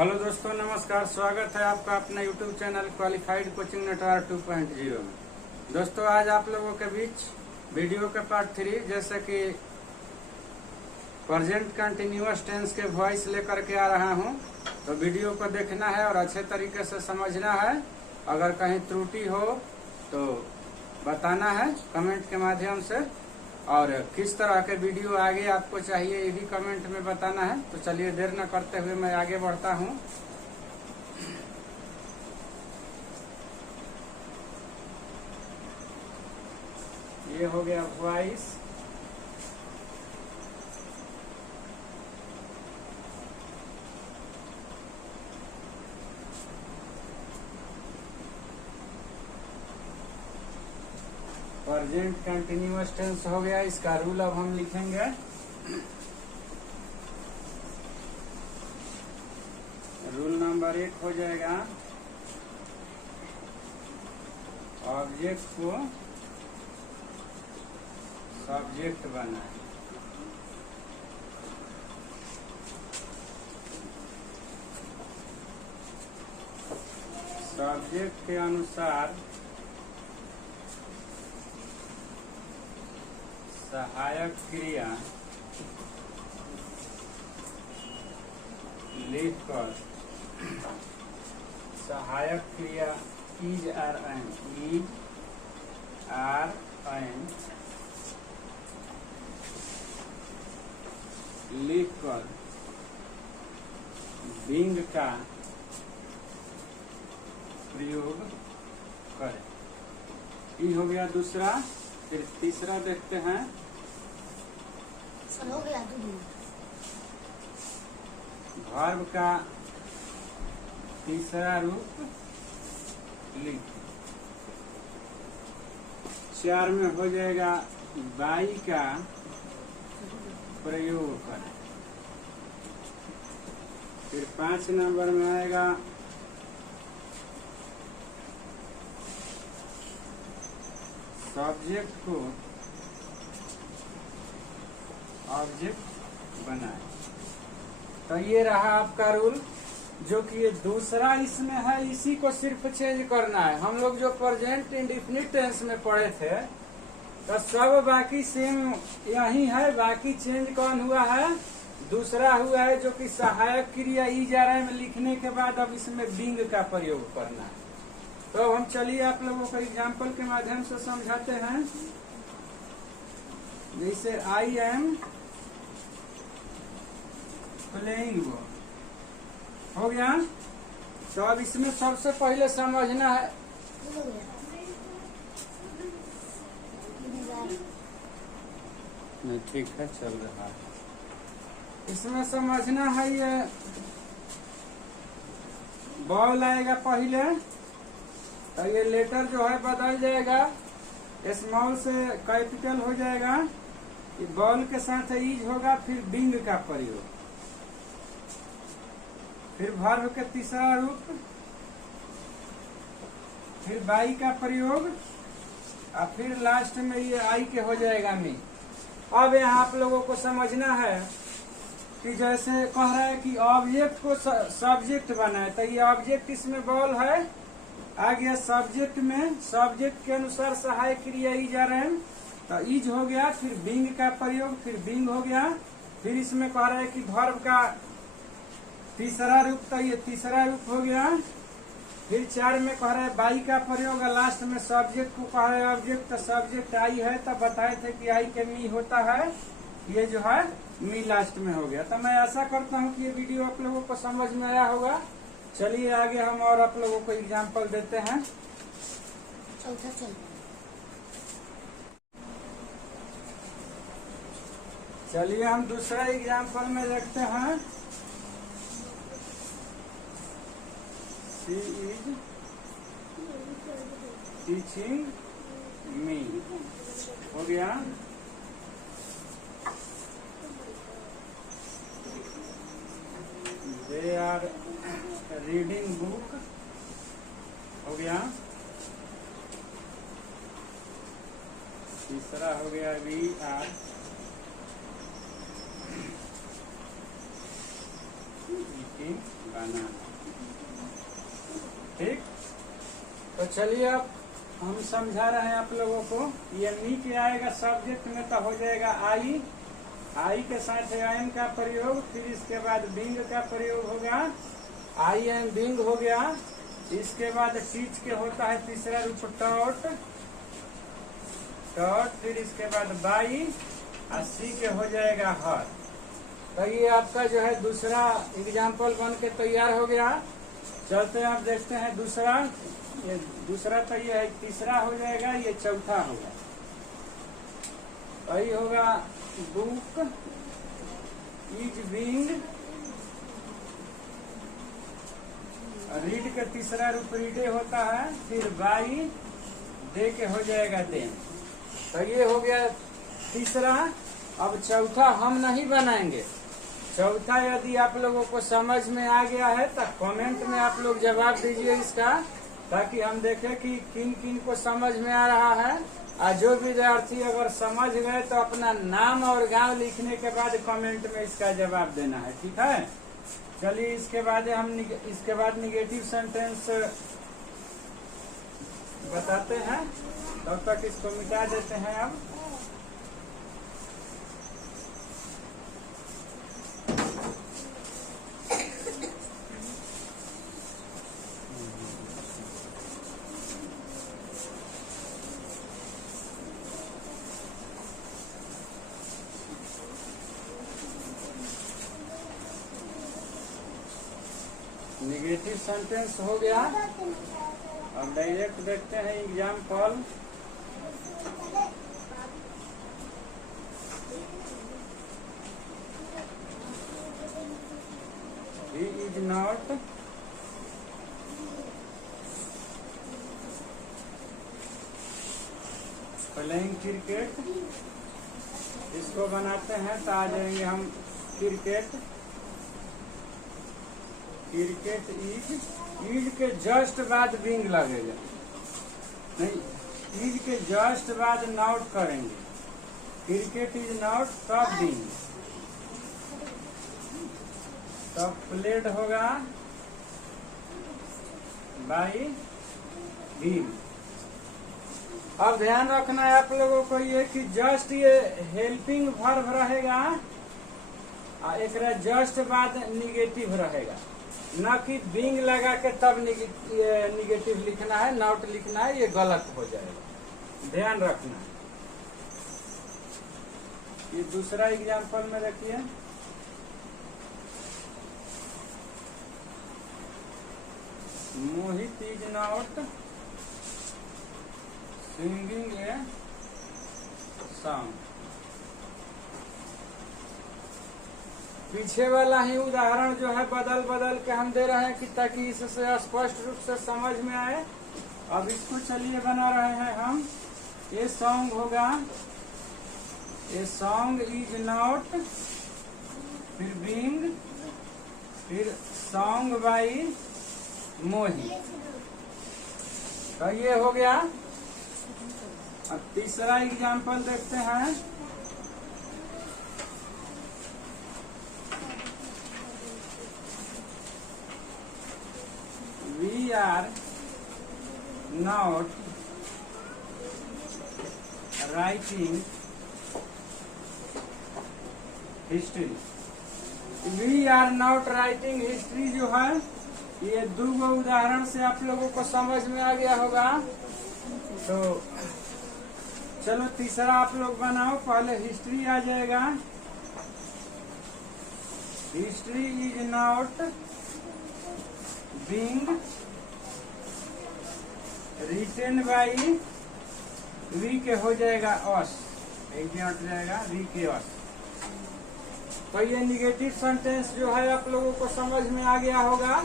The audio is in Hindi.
हेलो दोस्तों, नमस्कार। स्वागत है आपका अपना YouTube channel qualified coaching network 2.0 में। दोस्तों, आज आप लोगों के बीच वीडियो के पार्ट 3 जैसे कि प्रेजेंट कंटिन्यूअस टेंस के वॉइस लेकर के आ रहा हूं। तो वीडियो को देखना है और अच्छे तरीके से समझना है। अगर कहीं त्रुटि हो तो बताना है कमेंट के माध्यम से, और किस तरह के वीडियो आगे आपको चाहिए ये भी कमेंट में बताना है। तो चलिए देर न करते हुए मैं आगे बढ़ता हूँ। ये हो गया वॉइस। प्रेजेंट कंटिन्यूअस टेंस हो गया। इसका रूल अब हम लिखेंगे। रूल नंबर 1 हो जाएगा, ऑब्जेक्ट को सब्जेक्ट बनाए। सब्जेक्ट के अनुसार सहायक क्रिया लिखकर, सहायक क्रिया इज आर एन लिखकर बिंग का प्रयोग करें। ये हो गया दूसरा। फिर तीसरा देखते हैं। हो गया वर्ब का तीसरा रूप लिख। 4 में हो जाएगा बाई का प्रयोग करें। फिर 5 नंबर में आएगा सब्जेक्ट को ऑब्जेक्ट बनाए। तो ये रहा आपका रूल, जो कि ये दूसरा इसमें है। इसी को सिर्फ चेंज करना है। हम लोग जो प्रेजेंट इंडेफिनिट टेंस में पढ़े थे तो सब बाकी सेम यही है। बाकी चेंज कौन हुआ है? दूसरा हुआ है, जो कि सहायक क्रिया इज आर एन में लिखने के बाद अब इसमें बिंग का प्रयोग करना है। तो हम चलिए आप लोगों को एग्जाम्पल के माध्यम से समझाते हैं। जैसे आई एम प्लेइंग हो गया। तो अब इसमें सबसे पहले समझना है, नहीं ठीक है चल रहा है। इसमें समझना है, ये बॉल आएगा पहले तो ये लेटर जो है बदल जाएगा, स्मॉल से कैपिटल हो जाएगा। ये बॉल के साथ इज होगा। फिर बिंग का प्रयोग, फिर वर्ब के तीसरा रूप, फिर बाई का प्रयोग, और फिर लास्ट में ये आई के हो जाएगा मी। अब यहाँ आप लोगों को समझना है कि जैसे कह रहा है कि ऑब्जेक्ट को सब्जेक्ट बनाए, तो ये ऑब्जेक्ट इसमें बॉल है। आ गया सब्जेक्ट में, सब्जेक्ट के अनुसार सहायक क्रिया इज आर एन, तो इज हो गया। फिर बिंग का प्रयोग, फिर बिंग हो गया। फिर इसमें कह रहा है कि वर्ब का तीसरा रूप, तो ये तीसरा रूप हो गया। फिर 4 में कह रहा है बाई का प्रयोग, और लास्ट में सब्जेक्ट को कह रहा है ऑब्जेक्ट, तो सब्जेक्ट आई है। तो बताए थे कि आई के मी होता है, ये जो है मी लास्ट में हो गया। तो मैं आशा करता हूँ कि ये वीडियो आप लोगों को समझ में आया होगा। चलिए आगे हम और आप लोगों को एग्जाम्पल देते हैं। चलिए हम दूसरा एग्जाम्पल में देखते हैं। शी इज टीचिंग मी हो गया। दे आर रीडिंग बुक हो गया। तीसरा हो गया वी आर ईटिंग बनाना। ठीक, तो चलिए अब हम समझा रहे हैं आप लोगों को। ये मी के आएगा सब्जेक्ट में तो हो जाएगा आई के साथ है एम का प्रयोग, फिर इसके बाद बिंग का प्रयोग होगा, आई एम बिंग हो गया। इसके बाद टीच के होता है तीसरा रूप टॉट, फिर इसके बाद बाई, और सी के हो जाएगा हर। तो ये आपका जो है दूसरा एग्जाम्पल बन के तैयार हो गया। चलते हैं आप देखते हैं दूसरा। ये दूसरा तो ये है, तीसरा हो जाएगा, ये चौथा होगा। वही होगा बुक इज बीइंग, रीड के तीसरा रूप रीडे होता है, फिर बाई, दे के हो जाएगा देन। तो ये हो गया तीसरा। अब चौथा हम नहीं बनाएंगे। चौथा यदि आप लोगों को समझ में आ गया है तो कमेंट में आप लोग जवाब दीजिए इसका, ताकि हम देखें कि किन किन को समझ में आ रहा है। और जो विद्यार्थी अगर समझ गए तो अपना नाम और गांव लिखने के बाद कमेंट में इसका जवाब देना है। ठीक है, चलिए इसके बाद निगेटिव सेंटेंस बताते हैं, तब तक इसको मिटा देते हैं। अब निगेटिव सेंटेंस हो गया। अब डायरेक्ट देखते हैं example. He is not playing cricket. इसको बनाते हैं तो आ जाएंगे हम क्रिकेट इज के जस्ट बाद बिंग लगेगा, नहीं, इज के जस्ट बाद नॉट करेंगे। क्रिकेट इज नॉट तब बिंग, तब प्लेड होगा बाई हिम। अब ध्यान रखना है आप लोगों को ये कि जस्ट ये हेल्पिंग वर्ब रहेगा, एक जस्ट बाद निगेटिव रहेगा, न कि बिंग लगा के तब निगेटिव लिखना है, नॉट लिखना है, ये गलत हो जाएगा, ध्यान रखना है। ये दूसरा एग्जाम्पल में देखिए, Mohit is not singing a song. पीछे वाला ही उदाहरण जो है बदल के हम दे रहे हैं कि ताकि इससे स्पष्ट रूप से समझ में आए। अब इसको चलिए बना रहे हैं हम। ये सॉन्ग होगा, ए सॉन्ग इज नॉट, फिर बिंग, फिर सॉन्ग बाई मोहित। तो ये हो गया। अब तीसरा एग्जाम्पल देखते हैं। We are not writing history. We are not writing history जो है, ये दो उदाहरण से आप लोगों को समझ में आ गया होगा। तो चलो तीसरा आप लोग बनाओ। पहले हिस्ट्री आ जाएगा। History is not being written by V K हो जाएगा अस, एक दिन हट जाएगा वी के अस। तो ये निगेटिव सेंटेंस जो है आप लोगों को समझ में आ गया होगा।